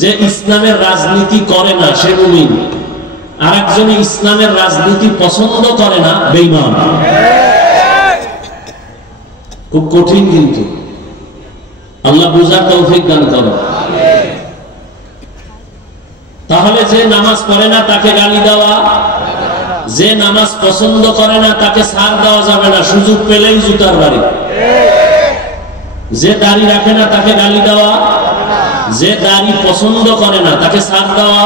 যে ইসলামের রাজনীতি করে না সে মুমিন, আর একজন ইসলামের রাজনীতি পছন্দ করে না বেঈমান। খুব কঠিন, কিন্তু আল্লাহ বুঝার তৌফিক দান করেন। তাহলে যে নামাজ পড়ে না তাকে গালি দেওয়া, যে নামাজ পছন্দ করে না তাকে ছাড় দেওয়া যাবে না, সুযোগ পেলেই জুতার বাড়ি। যে দাড়ি রাখে না তাকে গালি দেওয়া, যে দাড়ি পছন্দ করে না তাকে ছাড় দেওয়া,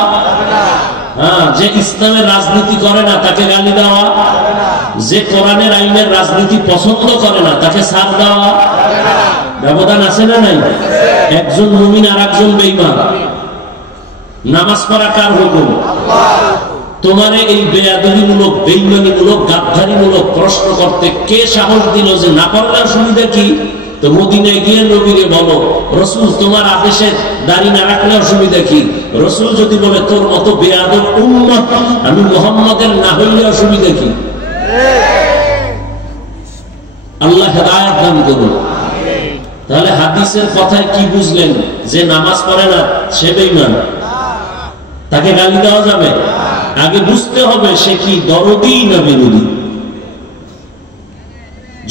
যে ইসলামের রাজনীতি করে না তাকে গালি দেওয়া, যে কোরআনের আইনের রাজনীতি পছন্দ করে না তাকে ছাড় দেওয়া। ব্যবধান আছে না নাই? একজন মুমিন আর একজন বেঈমান। নামাজ পড়া কার হুকুম? তোমারে এই বেয়াদবিমূলক, বেঈমানিমূলক, গাদ্দারিমূলক প্রশ্ন করতে কে সাহস দিল যে না পড়লে অসুবিধা কি? তো মদিনায় গিয়ে নবীরে বলো, রাসূল তোমার আদেশে দাড়ি না রাখলে অসুবিধা কি? রাসূল যদি বলে তোর মতো বেয়াদব উম্মত আমি মুহাম্মাদের না হইলে অসুবিধা কি? আল্লাহ হেদায়েত দান করুন। তাহলে হাদিসের কথায় কি বুঝলেন? যে নামাজ পড়ে না সে বেঈমান, তাকে গালি দেওয়া যাবে? আগে বুঝতে হবে সে কি দরদি না বিরোধী।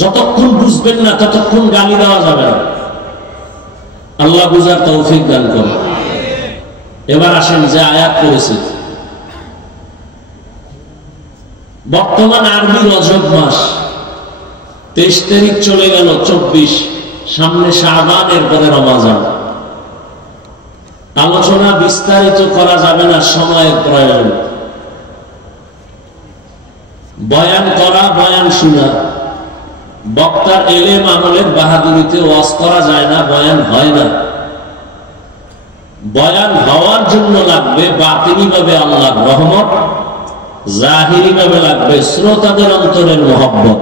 যতক্ষণ বুঝবেন না ততক্ষণ গালি দেওয়া যাবে না। আল্লাহ বুঝার তৌফিক দান করুন। এবার আসেন যে আয়াত করেছে, বর্তমান আরবি রজব মাস 23 তারিখ চলে গেল, 24, সামনে শাবান, এরপরে রমজান। আলোচনা বিস্তারিত করা যাবে না, সময়ের প্রয়োজন। বয়ান করা, বয়ান শোনা, বক্তার এলেম আমলের বাহাদুরিতে ওয়াজ করা যায় না, বয়ান হয় না। বয়ান হওয়ার জন্য লাগবে বাতিনি ভাবে আল্লাহর রহমত, জাহিরি ভাবে লাগবে শ্রোতাদের অন্তরের মহব্বত।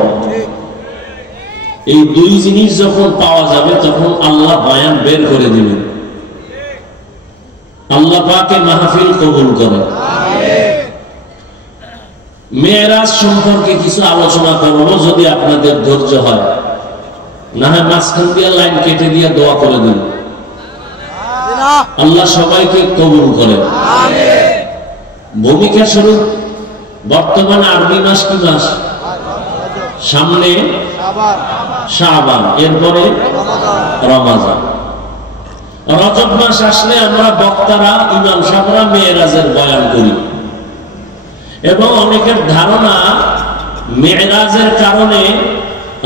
এই দুই জিনিস যখন পাওয়া যাবে তখন আল্লাহ বয়ান বের করে দিবেন। আল্লাহ পাকের মাহফিল কবুল করে। মেরাজ সম্পর্কে কিছু আলোচনা করবো যদি আপনাদের ধৈর্য হয়, না হয় মাঝখান দিয়ে লাইন কেটে দিয়ে দোয়া করে দিন। আল্লাহ সবাইকে কবুল করে। ভূমিকা স্বরূপ বর্তমান আরবি মাস কি মাস? সামনে শাবান, এরপরে রমজান। রজব মাস আসলে আমরা বক্তারা, ইমাম সাহেবরা মেরাজের বয়ান করি, এবং অনেকের ধারণা মেরাজের কারণে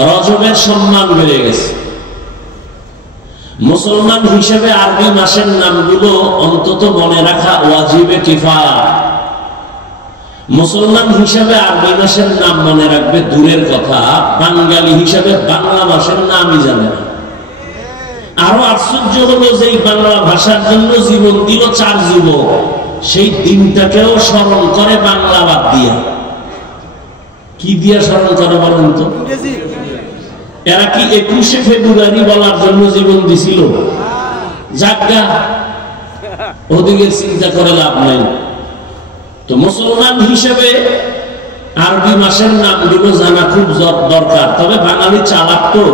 রজবের সম্মান বেড়ে গেছে। মুসলমান হিসেবে আরবি মাসের নামগুলো অন্তত মনে রাখা ওয়াজিবে কিফায়া। মুসলমান হিসেবে আরবি মাসের নাম মনে রাখবে দূরের কথা, বাঙালি হিসেবে বাংলা মাসের নামই জানে না। আরো আশ্চর্য হলো যে বাংলা ভাষার জন্য জীবন দিল 4 যুবক, সেই দিনটাকেও স্মরণ করে বাংলা বাদ দিয়া। কি দিয়া স্মরণ করে বলেন তো? এরা কি 21শে ফেব্রুয়ারি বলার জন্য জীবন দিছিল? যাজ্ঞা, ওদিকে চিন্তা করে লাভ নাই। তো মুসলমান হিসেবে আরবি মাসের নামগুলো জানা খুব দরকার। তবে বাঙালি চালাক তো,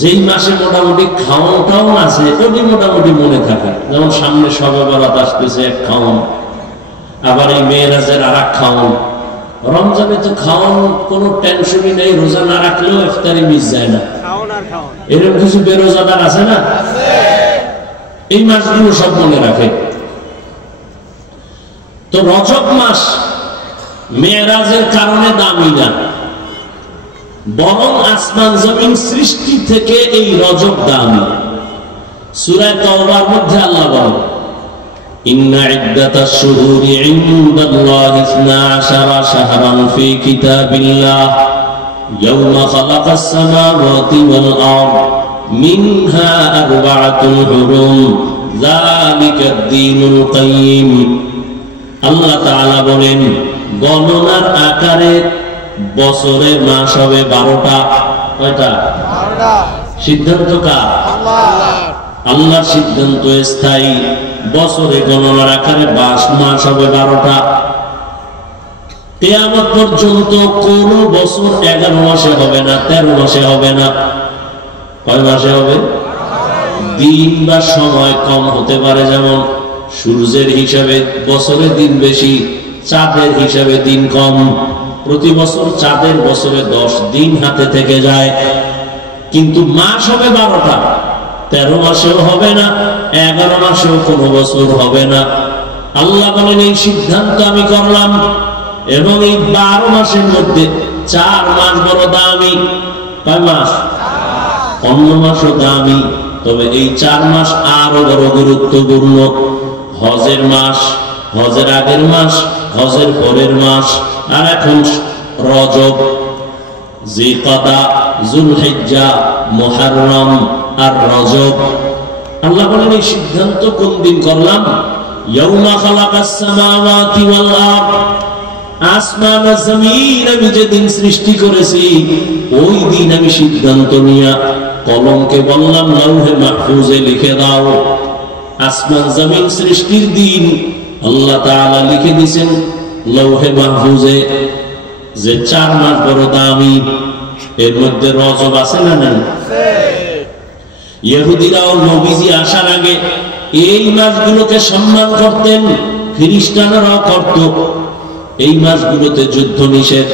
যেই মাসে মোটামুটি খাওয়াটাও আছে ওটি মোটামুটি মনে থাকে। যেমন সামনে শবে বরাত আসতেছে, এক খাওয়ান, আবার এই মেরাজের আর এক খাওয়ান। রমজানে তো খাওয়ান কোনো টেনশনই নেই, রোজা না রাখলেও ইফতারি মিস যায় না। এরকম কিছু বেরোজাদার আছে না? এই মাসগুলো সব মনে রাখে। তো রজব মাস মেরাজের কারণে দামি না, বরং আসমান জমিন সৃষ্টি থেকে এই রজব দামি। সূরা তাওবার মধ্যে আল্লাহ বলেন, ইন্না ইদ্দাতাশ শুহুরি ইনদাল্লাহি 12 শাহরান ফি কিতাবিল্লাহ ইয়াওমা খালাকাস সামাওয়াতি ওয়াল আরদ মিনহা আরবাআতুন হুরুম যালিকাদ দীনুল কাইয়্যিম। আল্লাহ তাআলা বলেন, গণনার আকারে বছরে মাস হবে 12টা। কয়টা? 12টা। সিদ্ধান্ত কার? আল্লাহর সিদ্ধান্ত স্থায়ী। বছরে গণনার আকারে মাস হবে 12টা। কিয়ামত পর্যন্ত কোন বছর 11 মাসে হবে না, 13 মাসে হবে না। কয় মাসে হবে? দিন বা সময় কম হতে পারে, যেমন সূর্যের হিসাবে বছরে দিন বেশি, চাঁদের হিসাবে দিন কম। প্রতি বছর চাঁদের বছরে 10 দিন হাতে থেকে যায়, কিন্তু মাস হবে 12টা। 13 মাসেও হবে না, 11 মাসেও কোনো বছর হবে না। আল্লাহ বলেন এই সিদ্ধান্ত আমি করলাম, এবং এই 12 মাসের মধ্যে 4 মাস বড় দামি। কয় মাস? অন্য মাসও দামি, তবে এই 4 মাস আরো বড় গুরুত্বপূর্ণ। হজের মাস, হজের আগের মাস, হজের পরের মাস, আর এখন রজব, জিলকাদা, যুলহিজ্জা, মুহররম আর রজব। আল্লাহ বলেন এই সিদ্ধান্ত কোন দিন করলাম? ইয়াউমা খালাকাস সামাওয়াতি ওয়াল আরদ, আসমান আর জমিন আমি যেদিন সৃষ্টি করেছি ওই দিন আমি সিদ্ধান্ত নিয়ে কলমকে বললাম লাউহে মাহফুজে লিখে দাও। আসমান জমিন সৃষ্টির দিন আল্লাহ তাআলা লিখে দিয়েছেন লাউহে মাহফুজে যে 4 মাস বড় দামি। এর মধ্যে রজব আছে না? নেই। ইহুদিরাও নবীজি আসার আগে এই মাসগুলোকে সম্মান করতেন, খ্রিস্টানরাও করত। এই মাসগুলোতে যুদ্ধ নিষেধ,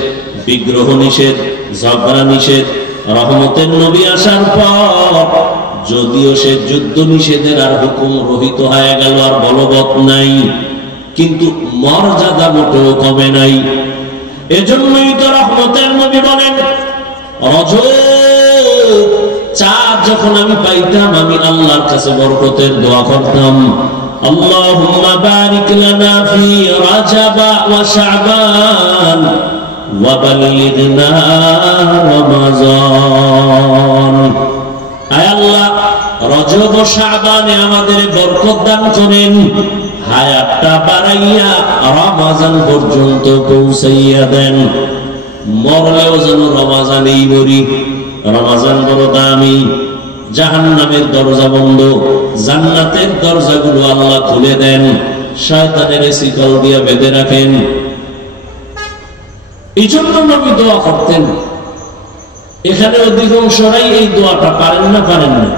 বিগ্রহ নিষেধ, ঝগড়া নিষেধ। রহমতের নবী আসার পর যদিও সে যুদ্ধ নিষেধের আর হুকুম রহিত হয়ে গেল, আর বলবৎ নাই, কিন্তু মর্যাদা মোটেও কমে নাই। এজন্যই তো রহমতের নবী বলেন রজব চাঁদ যখন আমি পাইতাম আমি আল্লাহর কাছে বরকতের দোয়া করতাম, আল্লাহুম্মা বারিক লানা ফি রাজাব ওয়া শাবান ওয়া বাল্লিগনা রমাজান। আয় আল্লাহ, রজব ও শাবানে আমাদের বরকত দান করেন, হায়াতটা বাড়াইয়া রমাজান পর্যন্ত পৌঁছাইয়া দেন, মরলেও যেন রমাজানেই মরি। রমাজান বড় দামি। জাহান্নামের দরজা বন্ধ, জান্নাতের দরজাগুলো আল্লাহ খুলে দেন, শয়তানের শিকল দিয়ে বেঁধে রাখেন। এই জন্য নবী দোয়া করতেন। এখানে অধিকাংশরাই এই দোয়াটা পারেন না, পারেন না,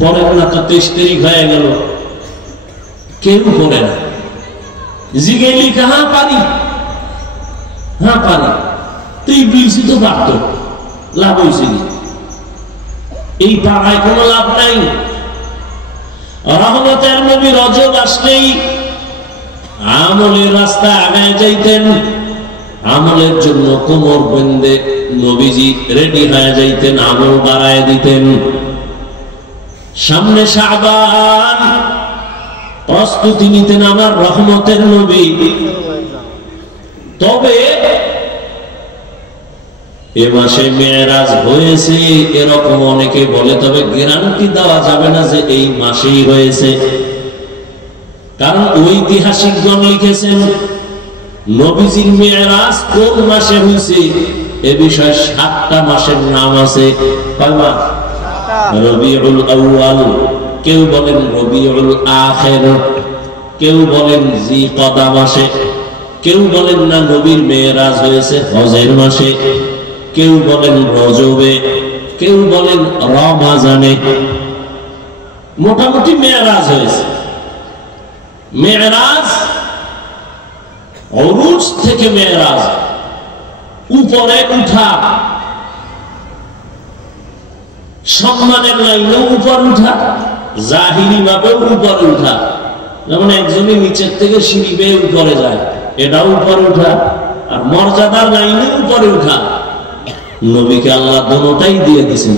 পড়েন না। তো 23 তারিখ হয়ে গেল, কেউ পড়ে না। জিগেলি কাহা পারি? হ্যাঁ পারি। তুই বলছি তো পারত, লাভ হয়েছে কি? এই পাড়ায় কোনো লাভ নাই। রহমতের নবী রজব আসলেই আমলের রাস্তা আগায় যাইতেন, আমলের জন্য কোমর বেঁধে নবীজি রেডি হয়ে যাইতেন, আমল বাড়ায় দিতেন। সামনে শাবান, প্রস্তুতি নিতেন আমার রহমতের নবী। তবে এ মাসে মেরাজ হয়েছে এরকম অনেকে বলে, তবে গ্যারান্টি দেওয়া যাবে না যে এই মাসেই হয়েছে, কারণ ঐতিহাসিকগণ লিখেছেন নবীজির মেরাজ কোন মাসে হয়েছে এ বিষয়ে 7টা মাসের নাম আছে। কয় মাস? রবিউল আউয়াল, কেউ বলেন রবিউল আখির, কেউ বলেন জিলকাদা মাসে, কেউ বলেন না নবীর মেরাজ হয়েছে হজের মাসে, কেউ বলেন রজবে, কেউ বলেন রমাজানে। মোটামুটি মেরাজ হয়েছে। মেরাজ উরুজ থেকে মেরাজ, উপরে উঠা, সম্মানের লাইনেও উপর উঠা, জাহিরি ভাবেও উপরে উঠা। যেমন একজনই নিচের থেকে সিঁড়ি বেয়ে উপরে যায়, এটাও উপরে উঠা, আর মর্যাদার লাইনে উপরে উঠা। নবীকে আল্লাহ দোনোটাই দিয়ে দিয়েছেন।